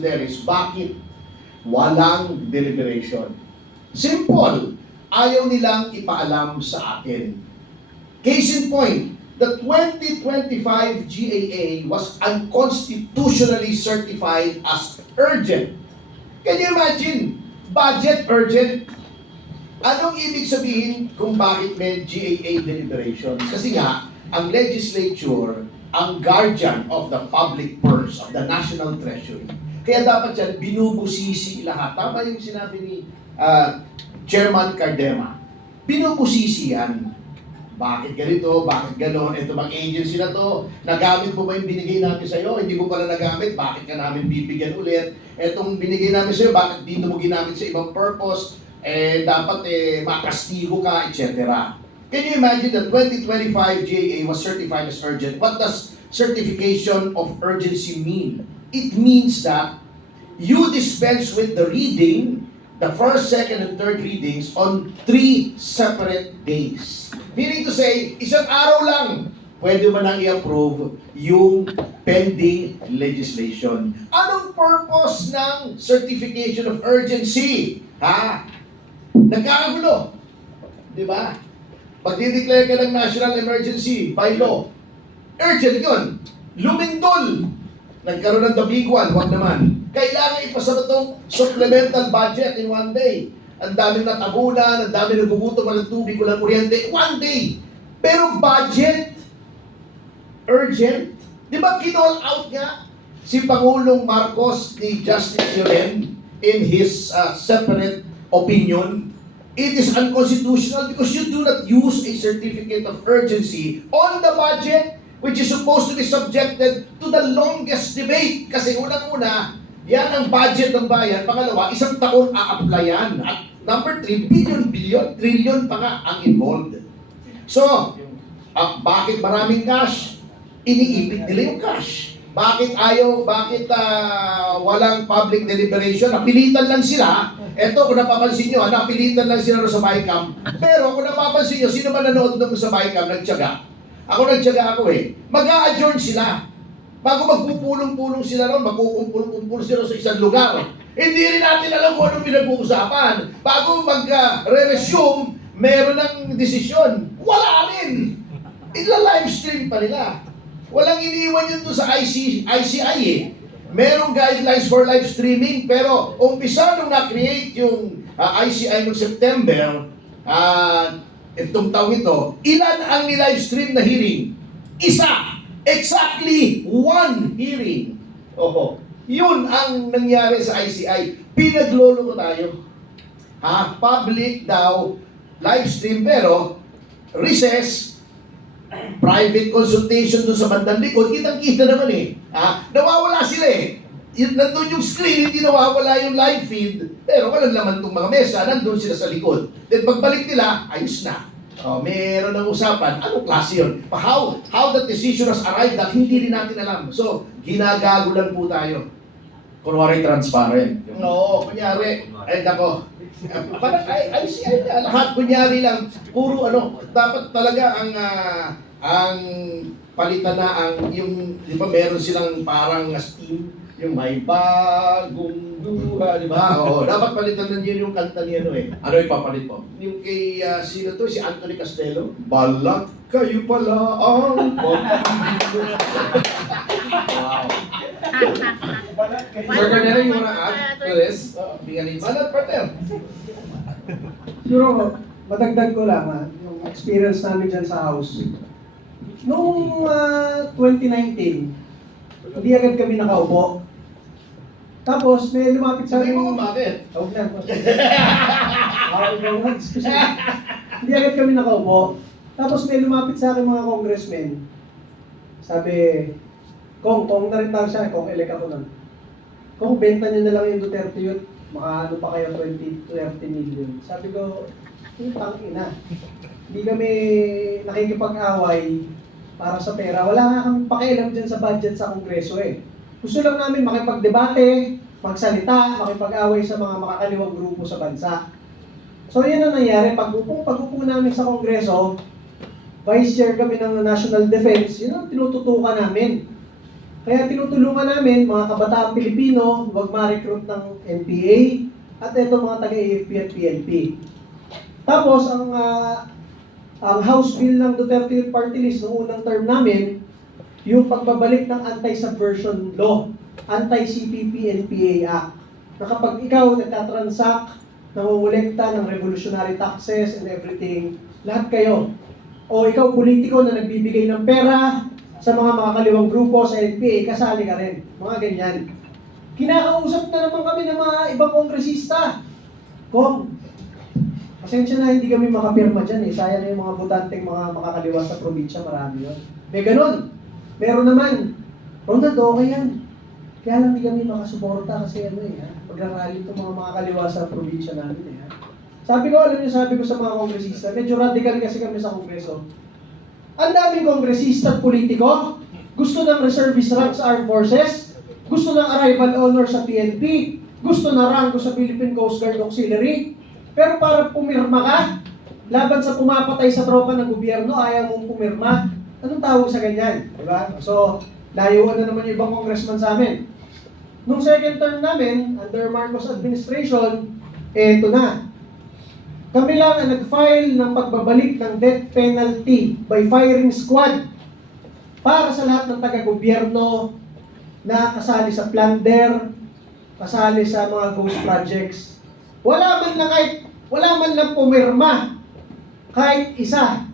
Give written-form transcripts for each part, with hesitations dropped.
question there is, bakit walang deliberation? Simple. Ayaw nilang ipaalam sa akin. Case in point, the 2025 GAA was unconstitutionally certified as urgent. Can you imagine? Budget urgent. Anong ibig sabihin kung bakit may GAA deliberations? Kasi nga, ang legislature, ang guardian of the public purse, of the national treasury. Kaya dapat yan, binubusisi lahat. Tama yung sinabi ni Chairman Cardema. Binubusisi yan. Bakit ganito? Bakit gano'n? Ito bang agency na to? Nagamit mo ba yung binigay namin sa'yo? Hindi mo pala nagamit? Bakit ka namin bibigyan ulit? Etong binigay namin sa'yo, bakit dito mo ginamit sa ibang purpose? Dapat makastigo ka, etc. Can you imagine that 2025 GAA was certified as urgent? What does certification of urgency mean? It means that you dispense with the reading, the first, second, and third readings on 3 separate days. Meaning to say, isang araw lang, pwede mo nang i-approve yung pending legislation. Anong purpose ng certification of urgency? Nagkakagulo. Di ba? Pag di-declare ka ng national emergency by law, urgent yun. Lumindol. Nagkaroon ng dabiguan, wag naman. Kailangan ipasa itong supplemental budget in 1 day. Ang daming natabunan, ang daming nagugutom ng tubig, walang kuryente, 1 day. Pero budget, urgent. Di ba kinall out nga si Pangulong Marcos ni Justice Lloren in his separate opinion? It is unconstitutional because you do not use a certificate of urgency on the budget which is supposed to be subjected to the longest debate. Kasi unang-una, yan ang budget ng bayan. Pangalawa, isang taon a-applyan. At number 3, billion, trillion pa nga ang involved. So, bakit maraming cash? Iniipit nila yung cash. Bakit walang public deliberation? Napilitan lang sila. Eto, kung napapansin nyo, napilitan lang sila sa BICAM. Pero kung napapansin nyo, sino ba nanood doon sa BICAM? Nagtiyaga. Nagtiyaga ako Mag-a-adjourn sila. Bago magpupulong-pulong sila ron, magkukumpul-kumpul sila sa isang lugar. Hindi rin natin alam kung anong pinag-uusapan. Bago mag-re-resume, meron ng desisyon. Wala rin. Ila-livestream pa nila. Walang iniwan yun doon sa ICI Merong guidelines for live streaming, pero umpisa nung na-create yung ICI noong September, itong taong ito, ilan ang ni-live stream na hearing? Isa! Exactly 1 hearing. Yun ang nangyari sa ICI. Pinaglolo ko tayo. Public daw, live stream, pero recess, private consultation doon sa bandang likod, kitang-kita naman nawawala sila nandun yung screen, hindi nawawala yung live feed, pero walang laman itong mga mesa, nandun sila sa likod. Then pagbalik nila, ayos na. Meron ng usapan, anong klase yun? How that decision has arrived that hindi rin natin alam. So, ginagago lang po tayo. Kunwari transparent. Oo, kunyari, parang ICI na, lahat kunyari lang, puro dapat talaga ang palitan na yung, di ba meron silang parang steam, yung may bagong buha, di ba? Dapat palitan na yun yung kanta niya Ano ipapalit mo? Yung kay, sino to? Si Anthony Castello? Balak kayo pala ang Wow. Sir Cardero, you wanna add to this? Balat, partner. Siguro, madagdag ko lang yung experience namin dyan sa house. Noong 2019, hindi agad kami nakaupo. Tapos may lumapit sa Sabi akin. mo bakit? Huwag na. Hindi agad kami nakaupo. Tapos may lumapit sa akin mga congressmen. Sabi, Kong na rin tawag siya, Kong elect ako nun. Kung benta nyo na lang yung Duterte yun, makaano pa kayo 20 to 30 million. Sabi ko, tang ina. Hindi kami nakikipag-away para sa pera. Wala nga kami pakialam dyan sa budget sa Kongreso Gusto lang namin makipagdebate, magsalita, makipag-away sa mga makakaliwang grupo sa bansa. So yan ang nangyari. Pag-upo namin sa Kongreso, Vice Chair kami ng National Defense, yun ang tinututukan namin. Kaya tinutulungan namin mga kabataang Pilipino, huwag ma-recruit ng NPA at ito mga taga-AFP at PNP. Tapos ang House Bill ng Duterte Youth Party List noong unang term namin, yung pagbabalik ng Anti-Subversion Law, Anti-CPP-NPA Act, na kapag ikaw nagtatransact, nangungulekta ng revolutionary taxes and everything, lahat kayo, o ikaw politiko na nagbibigay ng pera sa mga makakaliwang grupo sa NPA, kasali ka rin. Mga ganyan. Kinakausap na naman kami ng mga ibang kongresista. Kung, pasensya na hindi kami makapirma dyan eh. Sayang na yung mga botanteng mga makakaliwa sa probinsya, marami yun. May ganun. Meron naman. Ronald, okay yan. Kaya lang hindi kami makasuporta kasi pagrarally itong mga makakaliwa sa probinsya namin eh. Sabi ko sa mga kongresista, medyo radical kasi kami sa kongreso. Ang daming kongresista at politiko, gusto ng reservist rank sa armed forces, gusto ng arrival honor sa PNP, gusto na rango sa Philippine Coast Guard Auxiliary, pero para pumirma ka, laban sa pumapatay sa tropa ng gobyerno, ayaw mong pumirma. Anong tawag sa ganyan? Diba? So, layuan na naman yung ibang congressman sa amin. Nung second term namin, under Marcos administration, eto na. Kami lang ang nag-file ng pagbabalik ng death penalty by firing squad para sa lahat ng taga-gobyerno na kasali sa plunder, kasali sa mga ghost projects. Wala man lang pumirma, kahit isa.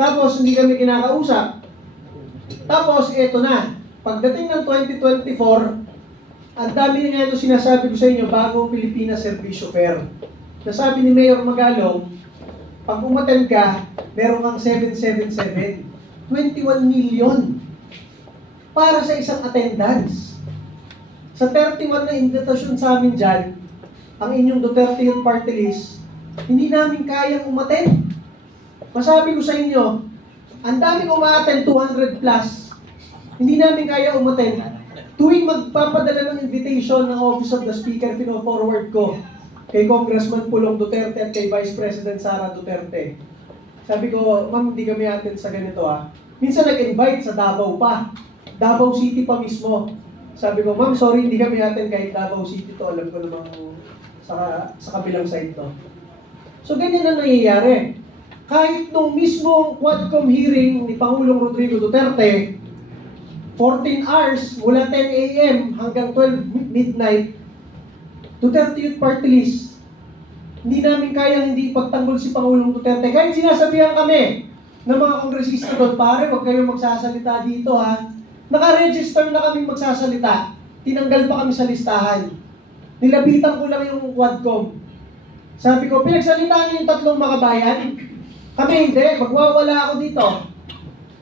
Tapos hindi kami kinakausap. Tapos eto na, pagdating ng 2024, ang dami nga ito sinasabi ko sa inyo, bagong Pilipinas Servisyo Fair. Nasabi ni Mayor Magalong, pag umattend ka, meron kang 777, 21 million para sa isang attendance. Sa 31 na invitation sa amin dyan, ang inyong Duterte Youth Party List, hindi namin kayang umattend. Masabi ko sa inyo, ang daming umaattend, 200 plus, hindi namin kaya umattend. Tuwing magpapadala ng invitation ng Office of the Speaker, pino-forward ko kay Congressman Pulong Duterte at kay Vice President Sara Duterte. Sabi ko, ma'am, hindi kami attend sa ganito ah. Minsan nag-invite sa Davao pa. Davao City pa mismo. Sabi ko, ma'am, sorry, hindi kami attend kahit Davao City to. Alam ko namang sa kabilang side to. So, ganyan ang nangyayari. Kahit nung mismong Quadcom hearing ni Pangulong Rodrigo Duterte, 14 hours mula 10 a.m. hanggang 12 midnight, Duterte Youth Party List. Hindi namin kayang hindi ipagtanggol si Pangulong Duterte. Kahit sinasabihan kami ng mga kongresista doon, pare, huwag kayong magsasalita dito ha. Naka-register na kaming magsasalita. Tinanggal pa kami sa listahan. Nilapitan ko lang yung Quadcom. Sabi ko, pinagsalitaan niyo yung tatlong makabayan? Kami hindi, magwawala ako dito.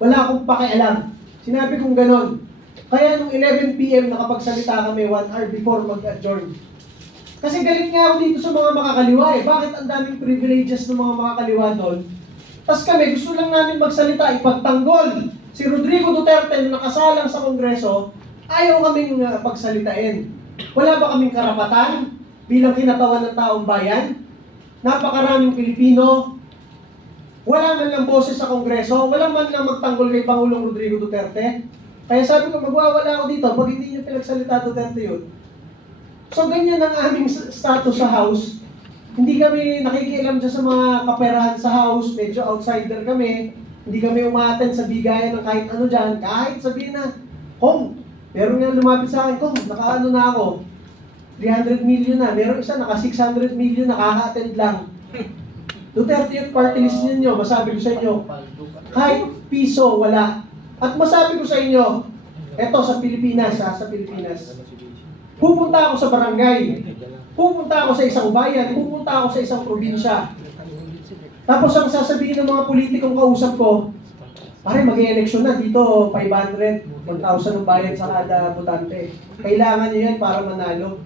Wala akong pakialam. Sinabi kong ganon. Kaya nung 11 p.m. nakapagsalita kami 1 hour before mag-adjourn. Kasi galit nga ako dito sa mga makakaliwa eh. Bakit ang daming privileges ng mga makakaliwa doon? Tapos kami, gusto lang namin magsalita, ipagtanggol. Si Rodrigo Duterte na nakasalang sa Kongreso, ayaw kaming pagsalitain. Wala ba kaming karapatan bilang kinatawan ng taong bayan? Napakaraming Pilipino, wala man lang boses sa Kongreso, wala man lang magtanggol kay Pangulong Rodrigo Duterte. Kaya sabi ko, magwawala ako dito pag hindi nyo pinagsalita Duterte yun. So ganyan ang aming status sa House. Hindi kami nakikialam dyan sa mga kaperahan sa House, medyo outsider kami. Hindi kami umaattend sa bigayan ng kahit ano dyan. Kahit sabihin na, Kong, meron nga lumapit sa akin, Kong, nakaano na ako. 300 million na. Meron isa, naka 600 million, nakaka-attend lang. Duterte Youth Party List ninyo, masabi ko sa inyo, kahit piso, wala. At masabi ko sa inyo, eto sa Pilipinas, sa Pilipinas, pupunta ako sa barangay, pupunta ako sa isang bayan, pupunta ako sa isang probinsya. Tapos ang sasabihin ng mga politikong kausap ko, pare mag-e-eleksyon na dito, 500, 1,000 ang bayad sa kada botante. Kailangan nyo yan para manalo.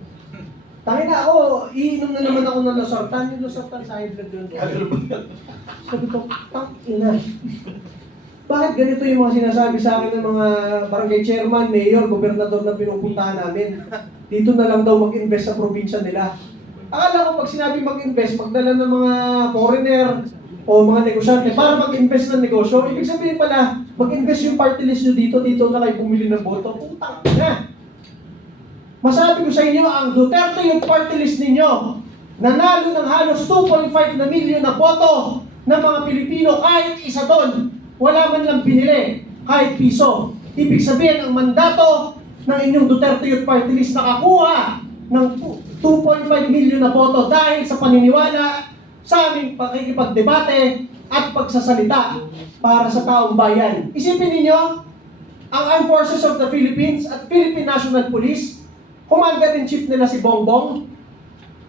Tangin na ako, iinom na naman ako ng Losartan. Yung Losartan sa hybrid yun. Sabi ko, ina. Bakit ganito yung mga sinasabi sa akin ng mga barangay chairman, mayor, gobernador na pinupuntahan namin? Dito na lang daw mag-invest sa probinsya nila. Akala ko pag sinabi mag-invest, magdala ng mga foreigner, o mga negosyante para mag-invest ng negosyo. Ibig sabihin pala, mag-invest yung party list nyo dito na kayo bumili ng boto. Putang na! Masabi ko sa inyo, ang Duterte yung party list ninyo, nanalo ng halos 2.5 na milyon na boto ng mga Pilipino, kahit isa doon, wala man lang binili, kahit piso. Ibig sabihin, ang mandato ng inyong Duterte Youth Party List nakakuha ng 2.5 milyon na boto dahil sa paniniwala sa aming pakikipagdebate at pagsasalita para sa taong bayan. Isipin ninyo, ang Armed Forces of the Philippines at Philippine National Police, Commander-in-Chief nila si Bongbong,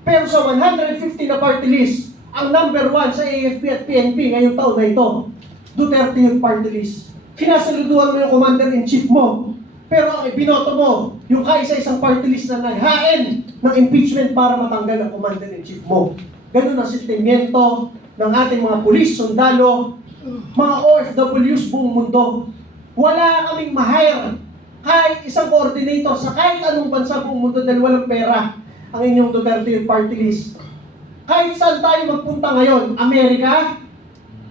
pero sa 150 na party list, ang number 1 sa AFP at PNP ngayong taon na ito, Duterte Youth Party List. Sinasaluduhan mo yung Commander-in-Chief mo, pero ang ibinoto mo, yung kaisa-isang party list na naghain ng impeachment para matanggal ang Commander-in-Chief mo. Ganun ang sentimiento ng ating mga pulis, sundalo, mga OFWs buong mundo. Wala kaming ma-hire kahit isang coordinator sa kahit anong bansa buong mundo dahil walang pera ang inyong Duterte Youth Party List. Kahit saan tayo magpunta ngayon, Amerika,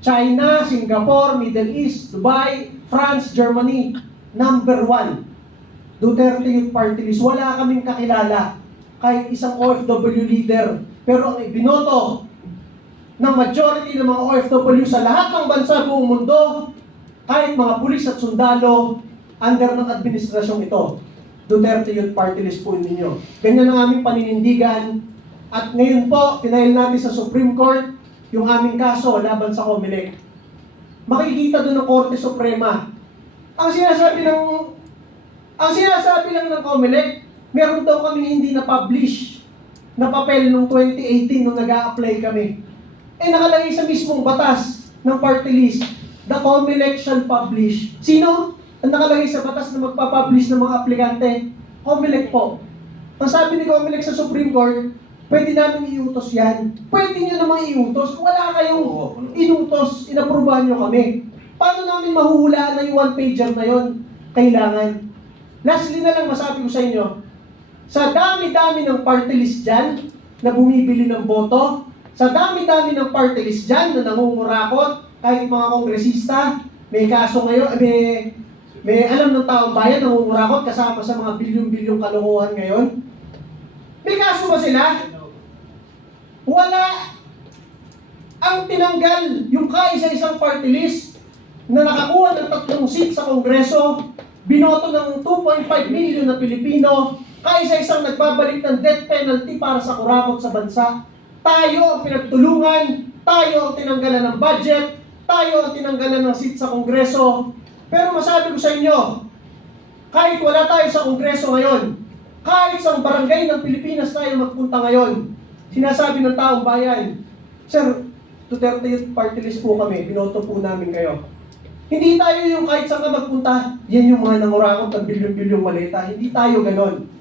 China, Singapore, Middle East, Dubai, France, Germany, number 1, Duterte Youth Party List. Wala kaming kakilala kahit isang OFW leader. Pero ang ibinoto ng majority ng mga OFW sa lahat ng bansa buong mundo, kahit mga pulis at sundalo, under ng administrasyong ito, Duterte Youth Party List po ninyo. Ganyan ang aming paninindigan. At ngayon po, pinail natin sa Supreme Court yung aming kaso laban sa COMELEC. Makikita doon ng Korte Suprema. Ang sinasabi lang ng COMELEC, meron daw kaming hindi na-publish na papel noong 2018 nung nag-a-apply kami. Nakalagay sa mismong batas ng party list, the COMELEC shall publish. Sino ang nakalagay sa batas na magpapublish ng mga aplikante? COMELEC po. Ang sabi ni COMELEC sa Supreme Court, pwede namin iutos yan. Pwede nyo namang iutos. Wala kayong inutos, inaprubahan nyo kami. Paano namin mahuhulaan na yung one-pager na yon? Kailangan. Lastly na lang masabi ko sa inyo, sa dami-dami ng party list dyan na bumibili ng boto, sa dami-dami ng party list dyan na nangungurakot, kahit mga kongresista, may kaso ngayon, may alam ng taong bayan nangungurakot kasama sa mga bilyong-bilyong kalokohan ngayon. May kaso ba sila? Wala. Ang tinanggal yung kaisa-isang party list na nakakuha ng 3 seat sa Kongreso, binoto ng 2.5 million na Pilipino, kaisa-isang nagbabalik ng death penalty para sa kurakot sa bansa. Tayo ang pinagtulungan, tayo ang tinanggalan ng budget, tayo ang tinanggalan ng seat sa Kongreso. Pero masabi ko sa inyo, kahit wala tayo sa Kongreso ngayon, kahit sa barangay ng Pilipinas tayo magpunta ngayon, sinasabi ng taong bayan, Sir, Duterte Youth Party List po kami, binoto po namin kayo. Hindi tayo yung kahit saan ka magpunta, yan yung mga nangurakot ng bilyong-bilyong maleta. Hindi tayo ganon.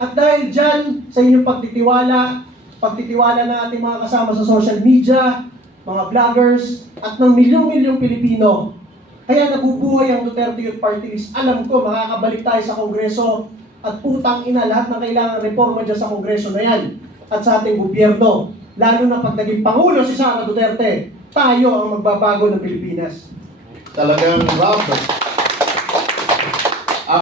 At dahil dyan, sa inyong pagtitiwala na ating mga kasama sa social media, mga vloggers, at ng milyong-milyong Pilipino, kaya nabubuhay ang Duterte Youth Party List. Alam ko, makakabalik tayo sa Kongreso at putang ina lahat ng kailangan reforma dyan sa Kongreso na yan at sa ating gobyerno. Lalo na pag naging Pangulo si Sara Duterte, tayo ang magbabago ng Pilipinas. Talagang Rob,